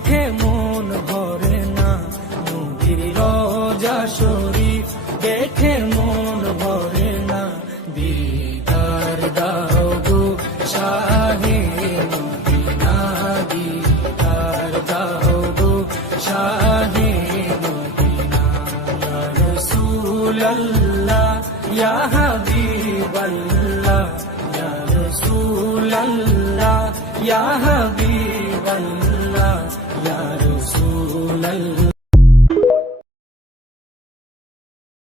দেখে মন ভরে না, নবীর রওজা শরীফ দেখে মন ভরে না। দিদার দাও গো শাহে মদিনা, দিদার দাও গো শাহে মদিনা। ইয়া রাসূলাল্লাহ ইয়া হাবিবাল্লাহ, ইয়া রাসূলাল্লাহ ইয়া হাবিবাল্লাহ।